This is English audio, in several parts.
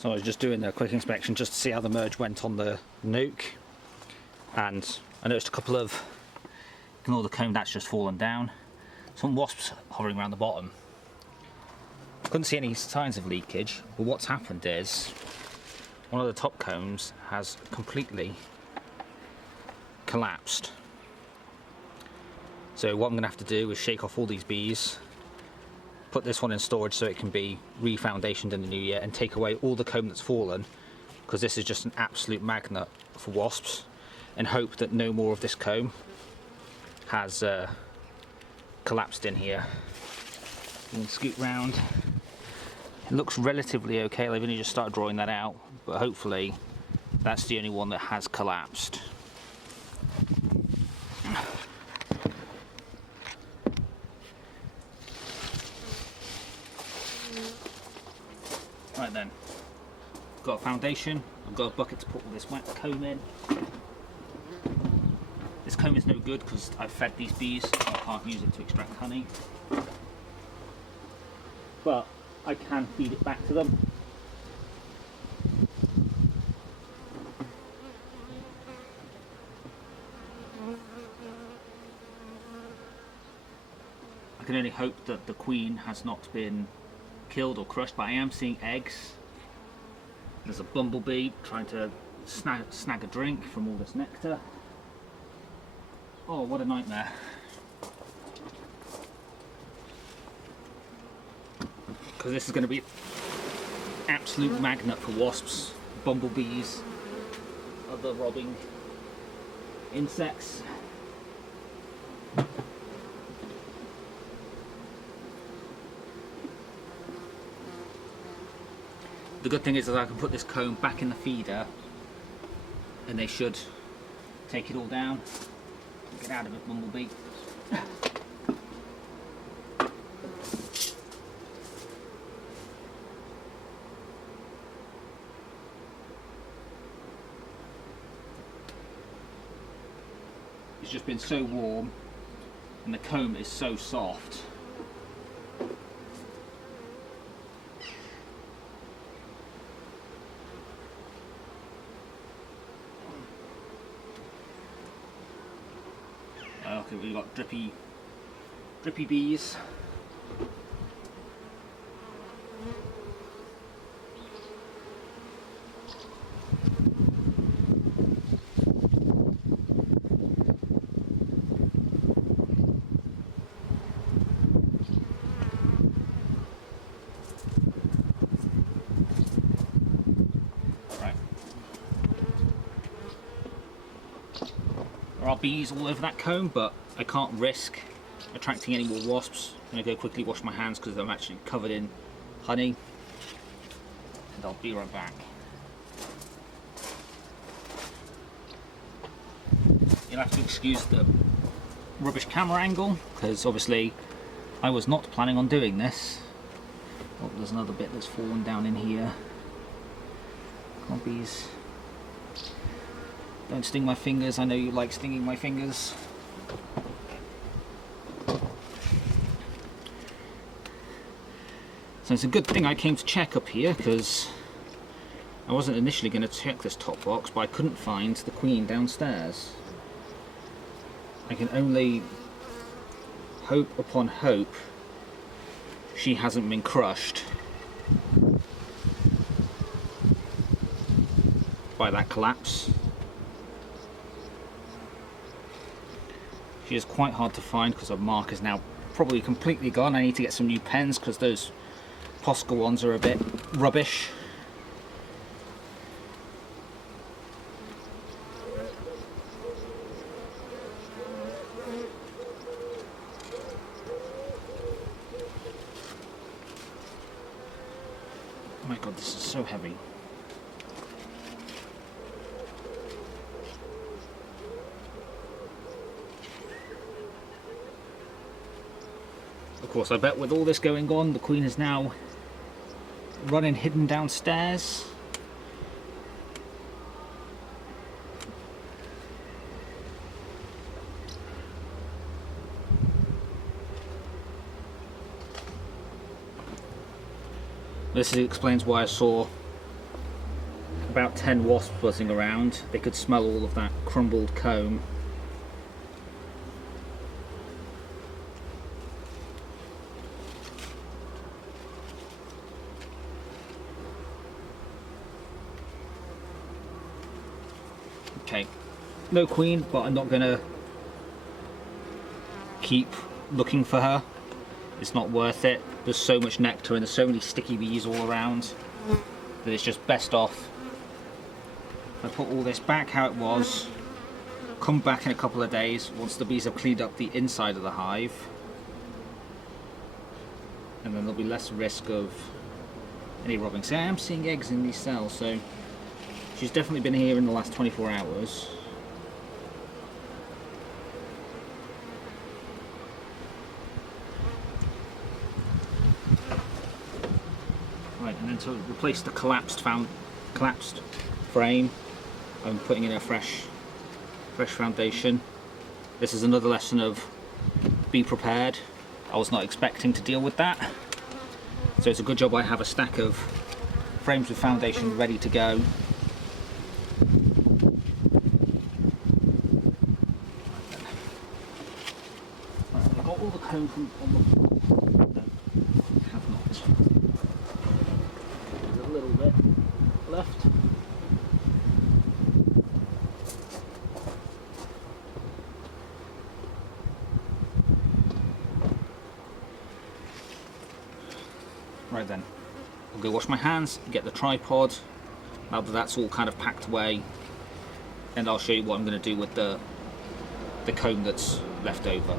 So I was just doing a quick inspection just to see how the merge went on the Nuc, and I noticed a couple of, ignore the comb, that's just fallen down, some wasps hovering around the bottom. Couldn't see any signs of leakage, but what's happened is one of the top combs has completely collapsed. So what I'm going to have to do is shake off all these bees, put this one in storage so it can be re-foundationed in the new year, and take away all the comb that's fallen, because this is just an absolute magnet for wasps, and hope that no more of this comb has collapsed in here. You can scoot round. It looks relatively okay. I've only just started drawing that out, but hopefully that's the only one that has collapsed. Right then, got a foundation, I've got a bucket to put all this wet comb in. This comb is no good because I've fed these bees, so I can't use it to extract honey. But I can feed it back to them. I can only hope that the queen has not been killed or crushed, but I am seeing eggs. There's a bumblebee trying to snag a drink from all this nectar. Oh, what a nightmare. Because this is going to be an absolute magnet for wasps, bumblebees, other robbing insects. The good thing is that I can put this comb back in the feeder and they should take it all down. Get out of it, bumblebee. It's just been so warm and the comb is so soft. Okay, we've got drippy bees. Right. There are bees all over that comb, but I can't risk attracting any more wasps. I'm going to go quickly wash my hands because I'm actually covered in honey, and I'll be right back. You'll have to excuse the rubbish camera angle because obviously I was not planning on doing this. Oh, there's another bit that's fallen down in here. Come on, bees. Don't sting my fingers. I know you like stinging my fingers. So it's a good thing I came to check up here because I wasn't initially going to check this top box, but I couldn't find the queen downstairs. I can only hope upon hope she hasn't been crushed by that collapse. She is quite hard to find because her mark is now probably completely gone. I need to get some new pens because those Posca ones are a bit rubbish. Oh my god, this is so heavy. Of course, I bet with all this going on, the queen is now running hidden downstairs. This explains why I saw about 10 wasps buzzing around. They could smell all of that crumbled comb. Okay, no queen, but I'm not gonna keep looking for her. It's not worth it. There's so much nectar and there's so many sticky bees all around that it's just best off I put all this back how it was, come back in a couple of days once the bees have cleaned up the inside of the hive, and then there'll be less risk of any robbing. See, I am seeing eggs in these cells, so she's definitely been here in the last 24 hours. Right, and then to replace the collapsed frame, I'm putting in a fresh foundation. This is another lesson of be prepared. I was not expecting to deal with that, so it's a good job I have a stack of frames with foundation ready to go. I've got all the comb from on the... No, I have not. There's a little bit left. Right then, I'll go wash my hands, get the tripod. Now that that's all kind of packed away, and I'll show you what I'm going to do with the comb that's left over.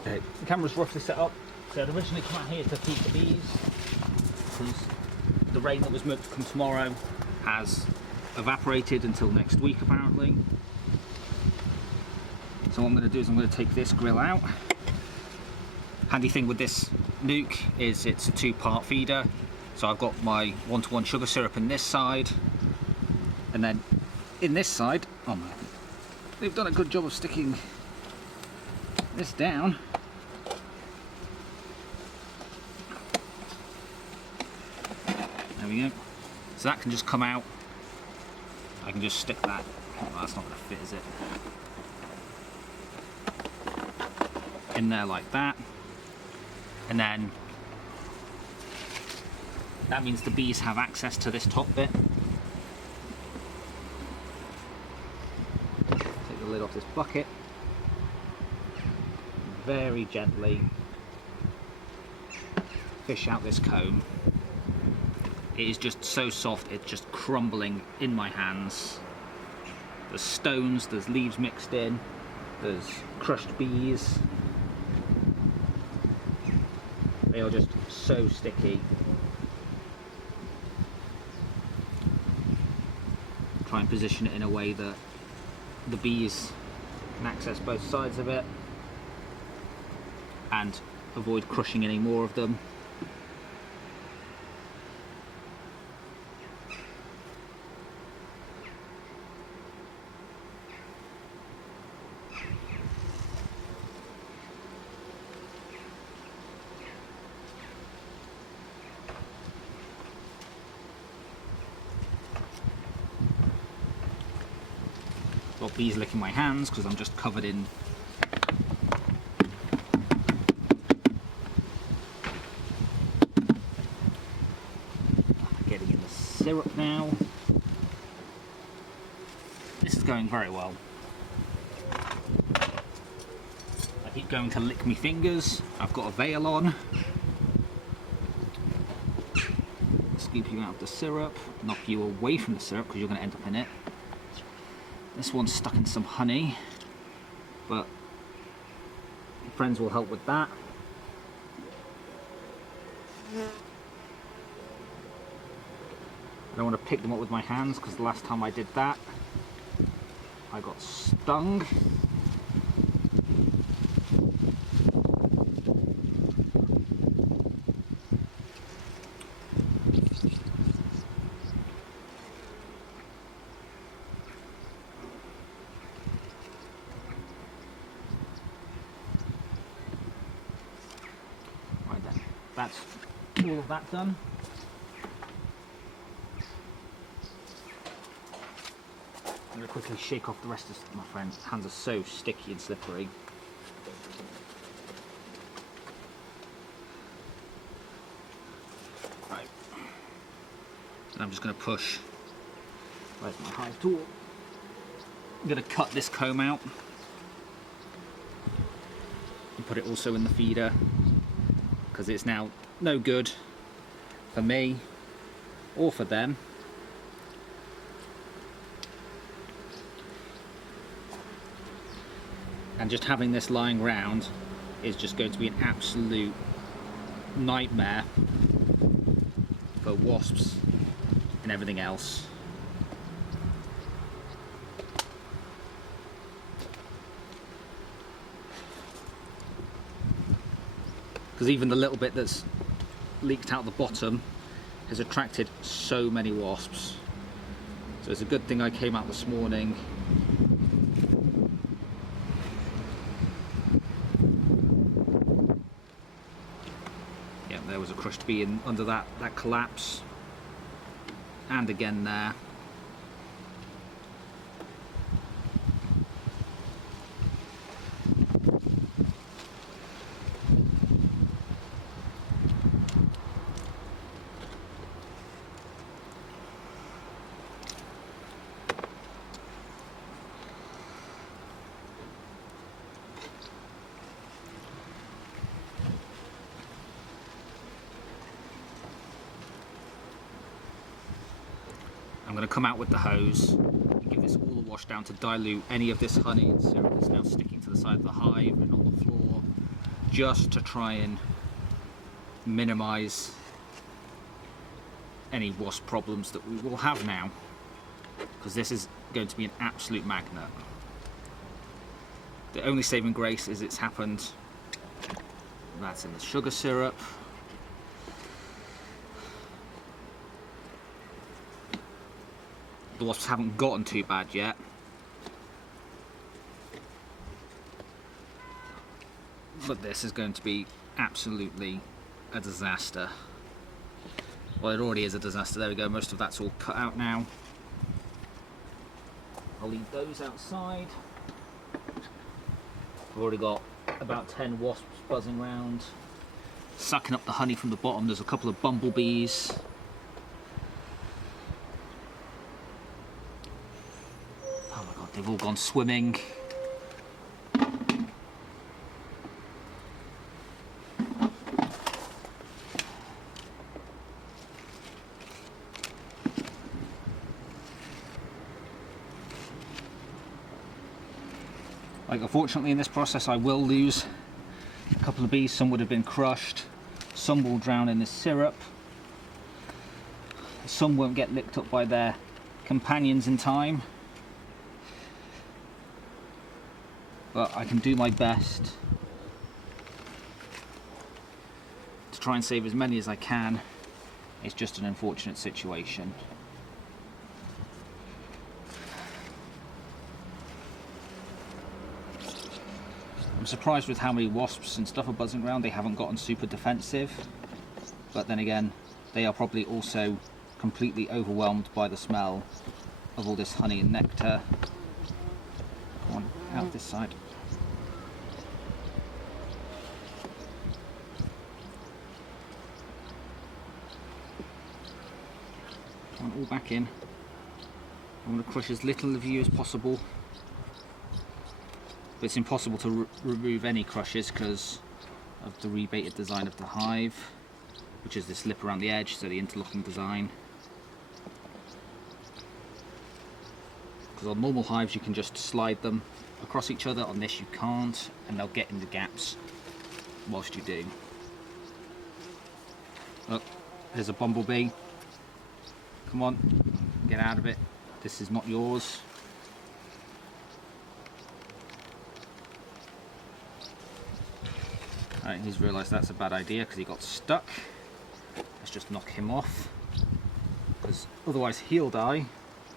Okay, the camera's roughly set up. So I'd originally come out here to feed the bees, because the rain that was meant to come tomorrow has evaporated until next week apparently. So what I'm going to do is I'm going to take this grill out. Handy thing with this Nuc is it's a 2-part feeder, so I've got my 1-to-1 sugar syrup in this side, and then in this side, oh man, they've done a good job of sticking this down. There we go. So that can just come out. I can just stick that. Oh, that's not going to fit, is it? In there like that. And then that means the bees have access to this top bit. Take the lid off this bucket. Very gently fish out this comb. It is just so soft, it's just crumbling in my hands. There's stones, there's leaves mixed in, there's crushed bees. They are just so sticky. Try and position it in a way that the bees can access both sides of it and avoid crushing any more of them. Got bees licking my hands because I'm just covered in getting in the syrup now. This is going very well. I keep going to lick my fingers. I've got a veil on. Scoop you out of the syrup, knock you away from the syrup because you're going to end up in it. This one's stuck in some honey, but friends will help with that. I don't want to pick them up with my hands because the last time I did that, I got stung. That's all of that done. going to quickly shake off the rest of my friend's hands are so sticky and slippery. Right. And I'm just going to push. Where's my hive tool? I'm going to cut this comb out and put it also in the feeder, because it's now no good for me or for them. And just having this lying around is just going to be an absolute nightmare for wasps and everything else. Because even the little bit that's leaked out the bottom has attracted so many wasps. So it's a good thing I came out this morning. Yeah, there was a crushed bee under that collapse. And again there. I'm going to come out with the hose and give this all a wash down to dilute any of this honey and syrup that's now sticking to the side of the hive and on the floor, just to try and minimise any wasp problems that we will have now, because this is going to be an absolute magnet. The only saving grace is it's happened. That's in the sugar syrup. The wasps haven't gotten too bad yet. But this is going to be absolutely a disaster. Well, it already is a disaster. There we go, most of that's all cut out now. I'll leave those outside. I've already got about 10 wasps buzzing around, sucking up the honey from the bottom. There's a couple of bumblebees. Oh my god, they've all gone swimming. Like, unfortunately in this process I will lose a couple of bees. Some would have been crushed, some will drown in this syrup, some won't get licked up by their companions in time. But I can do my best to try and save as many as I can. It's just an unfortunate situation. I'm surprised with how many wasps and stuff are buzzing around. They haven't gotten super defensive, but then again, they are probably also completely overwhelmed by the smell of all this honey and nectar. Come on, out this side. Come on, all back in. I want to crush as little of you as possible. But it's impossible to remove any crushes because of the rebaited design of the hive, which is this lip around the edge, so the interlocking design. Because on normal hives you can just slide them across each other, on this you can't, and they'll get in the gaps whilst you do. Oh, there's a bumblebee. Come on, get out of it. This is not yours. Right, he's realised that's a bad idea because he got stuck. Let's just knock him off, because otherwise he'll die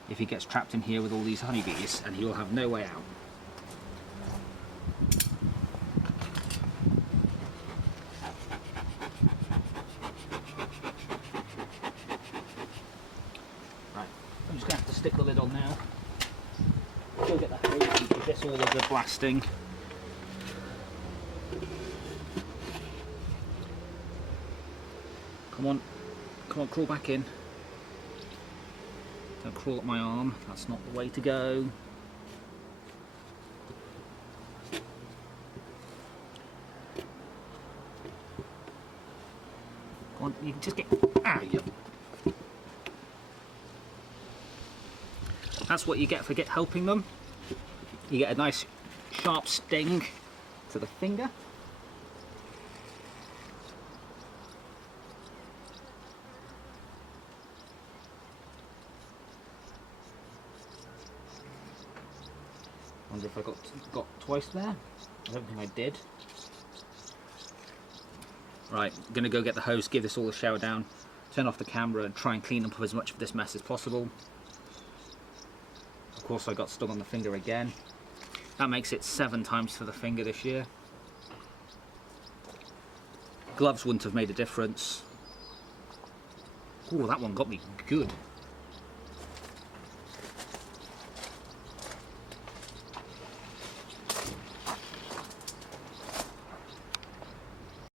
if he gets trapped in here with all these honeybees, and he will have no way out. Right, I'm just going to have to stick the lid on now. go get the hose and give this all a good blasting. Come on, crawl back in. Don't crawl up my arm, that's not the way to go. Come on, you can just get out of you. That's what you get for helping them. You get a nice sharp sting to the finger. Wonder if I got twice there. I don't think I did. Right, I'm gonna go get the hose, give this all a shower down, turn off the camera and try and clean up as much of this mess as possible. Of course I got stung on the finger again. That makes it 7 times for the finger this year. Gloves wouldn't have made a difference. Ooh, that one got me good.